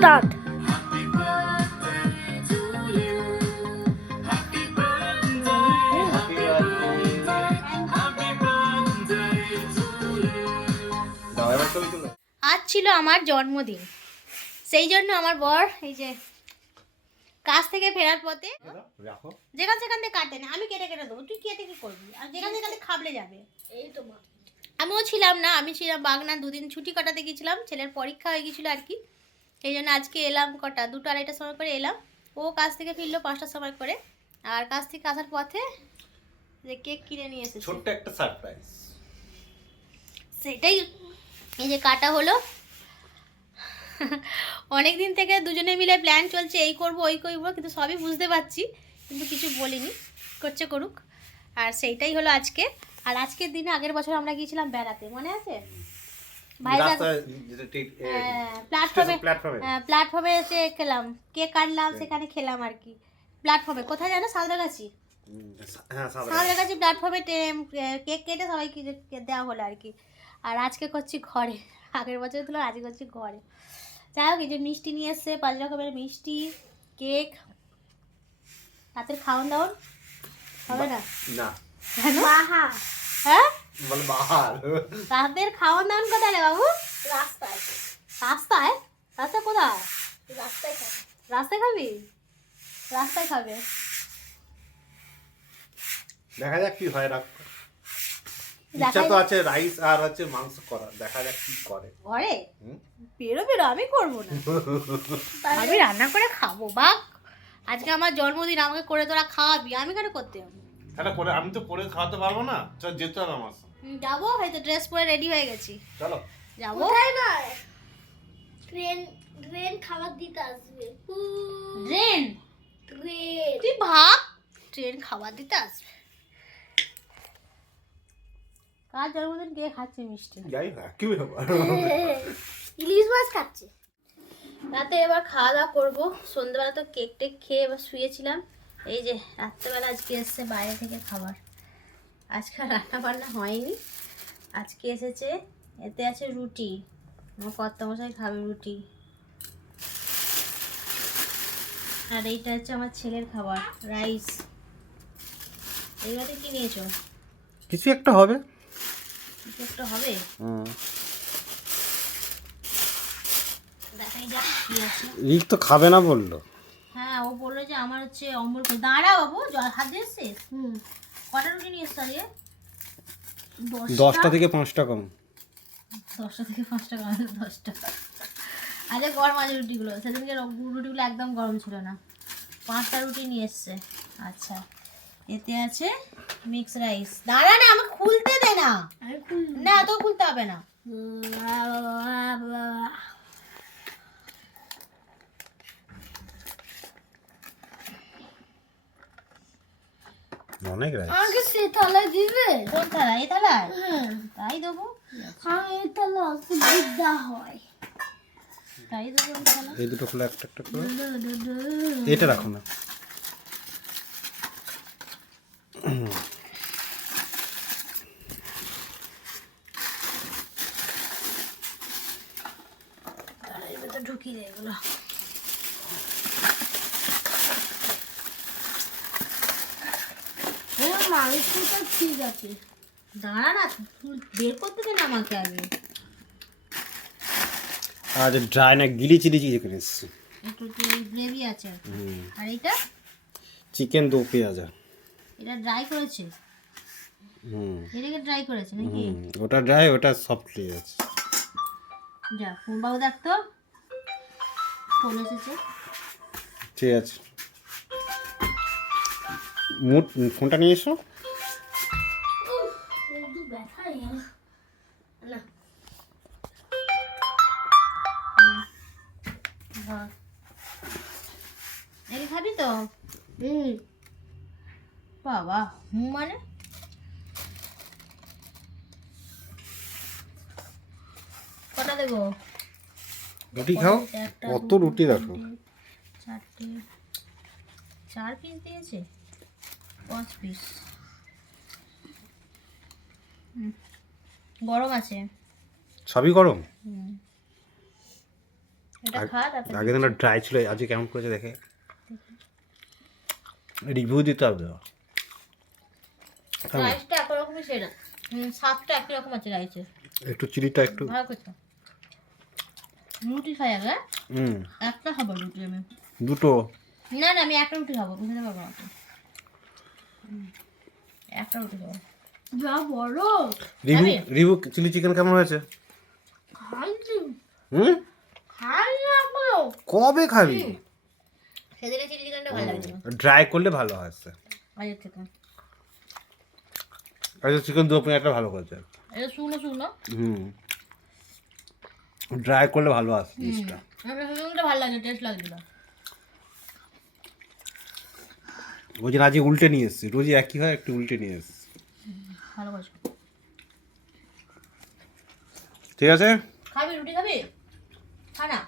Start. আজ ছিল আমার জন্মদিন, সেই জন্য আমার বর এই যে কাজ থেকে ফেরার পথে যেখান সেখান থেকে কাটে না, আমি কেটে কেটে দেবো, তুই কেটে কি করবি, আর যেখান সেখান থেকে খাবলে যাবে। এই তো আমিও ছিলাম না, আমি ছিলাম বাগনা, দুদিন ছুটি কাটাতে গেছিলাম, ছেলের পরীক্ষা হয়ে গেছিলো আর কি। সেই জন্য আজকে এলাম কটা 2টা-2:30টার সময় করে এলাম, ও কাজ থেকে ফিরলো 5টার সময় করে। আর কাজ থেকে আসার পথে যে কেক কিনে নিয়ে এসেছে, ছোট্ট একটা সারপ্রাইজ, সেটাই এই যে কাটা হলো। অনেক দিন থেকে দুজনে মিলে প্ল্যান চলছে, এই করব ওই করবো, কিন্তু সবই বুঝতে পারছি, কিন্তু কিছু বলিনি, করছে করুক। আর সেইটাই হলো আজকে। আর আজকের দিনে আগের বছর আমরা গিয়েছিলাম বেড়াতে, মনে আছে? প্ল্যাটফর্মে এসে খেলাম, কেক কাটলাম, সেখানে খেলাম আর কি। প্ল্যাটফর্মে কোথায় জানো? সাঁতরাগাছি। সাঁতরাগাছি প্ল্যাটফর্মে কেক কেটে সবাইকে দেওয়া হলো আর কি। আর আজকে করছি ঘরে, আগের বছর তুলো আজকে করছি ঘরে। যাই হোক, এই যে মিষ্টি নিয়ে এসছে, 5 রকমের মিষ্টি, কেক। রাতের খাওয়ান দাওয়ান হবে না? না। কেন? হ্যাঁ বল বাহার। রাতের খাওয়ান দাওয়ান কোথায় রে বাবু? রাস্তায়। রাস্তায়? রাস্তায় কোথায়? রাস্তায় খাবে। রাস্তায় খাবি? রাস্তায় খাবে। দেখা যাক কি হয়। ইচ্ছা তো আছে রাইস আর হচ্ছে মাংস করা, দেখা যাক কি করে ঘরে। বেরো বেরো, আমি করবো না, আমি রান্না করে খাবো। বাক, আজকে আমার জন্মদিন, আমাকে করে তোরা খাওয়াবি, আমি কেন করতে যাবো? এটা করে আমি তো করে খাওয়াতে পারবো না, চল যেতে হবে আমার সাথে। যাবো, হয়তো ড্রেস পরে রেডি হয়ে গেছি, চলো যাবো। কোথায় না? ট্রেন খাবার দিতে আসবে। ট্রেন? ট্রেন। তুই ভাব, ট্রেন খাবার দিতে আসবে। কার জন্মদিন কে খাচ্ছে মিষ্টি? যাই না কি ব্যাপার। ইলিশ মাছ খাচ্ছে। রাতে এবার খাওয়া দাওয়া করবো। সন্ধ্যেবেলা তো কেক টেক খেয়ে এবার শুয়েছিলাম। এই যে রাত্রেবেলা আজকে এসছে বাইরে থেকে খাবার, আজকে রান্না বান্না হয়নি। আজকে এসেছে, এতে আছে রুটি, আমার কর্তামশাই খাবে রুটি। আর এইটা হচ্ছে আমার ছেলের খাবার, রাইস। এইবারে কি নিয়েছো? কিছু একটা হবে, কিছু একটা হবে, দেখাই যাক কি আছে। এই তো খাবে না বললো। হ্যাঁ, ও বললো যে আমার হচ্ছে অম্বল করে। দাঁড়া বাবু, হাত দিয়ে এসছিস? কটা রুটি নিয়ে এসছ আজকে? 10টা থেকে 5টা কম। 10টা থেকে 5টা কম? 10টা। আরে গরম আছে রুটিগুলো, সেদিনকে রুটিগুলো একদম গরম ছিল না। 5টা রুটি নিয়ে এসছে। আচ্ছা, এতে আছে মিক্স রাইস। দাঁড়া না, আমাকে খুলতে দে না। না, তো খুলতে হবে না। অনেক রাইস। আমাকে সে থালায় দিবে? কোন থালা? এই থালায়? তাই দেবো, এই থালা সুবিধা হয়। তাই দেবো এই থালা। এই দুটো খুলে একটা একটা করে এটা রাখো না। এর ভেতর ঢুকিয়ে দেয় এগুলো। মাংসটা ঠিক আছে। দাঁড়া না, বের করতে দে না আমাকে আগে। আজ ড্রাই না গিলি চিলি চিকেন এসেছে, একটু গ্রেভি আছে। আর এটা চিকেন 2 পেঁয়াজ। এটা ড্রাই করেছে, এটাকে ড্রাই করেছে নাকি? ওটা ড্রাই, ওটা সফটলি আছে। যা বাবু, দেখ তো ফোন এসেছে। ঠিক আছে, ফোনটা নিয়ে এসো। ব্যথা হয়ে গেল না। এই খাবি তো? বাবা, মানে কটা দেবো? রুটি খাও, কত রুটি দেখো। 4টে, 4 পিস দিয়েছে, 5 পিস। গরম আছে, সবই গরম। এটা খা তারপর আগে দিন ড্রাই ছিল, আজকে কেমন করেছে দেখে রিভিউ দিতে হবে। রাইসটা একরকমই সেরা, স্বাদটা একই রকম আছে রাইসের। একটু চিলিটা একটু ভালো করছো। রুটি খাই আগে, হুম একটা খাবো রুটি আমি। দুটো না না, আমি একটা রুটি খাবো, বুঝতে পারবো না তো। একটা রুটি খাবো। যা বড় রিভিউ চিলি চিকেন কেমন হয়েছে? খাইছি হুম খাই না এখনো। কবে খাবি? সেদিনে চিলি চিকেনটা ভালো লাগছিল ড্রাই করলে ভালো আসছে। আগের থেকে। আচ্ছা চিকেন দু একটা ভালো করেছে। এটা শুকনো শুকনো, হুম ড্রাই করলে ভালো আসছে জিনিসটা। এটা শুকনোটা ভালো লাগছে, টেস্ট লাগছিল। ওই জন্য আজকে উল্টে নিয়ে এসেছি, রোজই একই হয়, একটু উল্টে নিয়ে এসেছি। ভালো করছো। ঠিক আছে খাবি রুটি খাবি? খা না।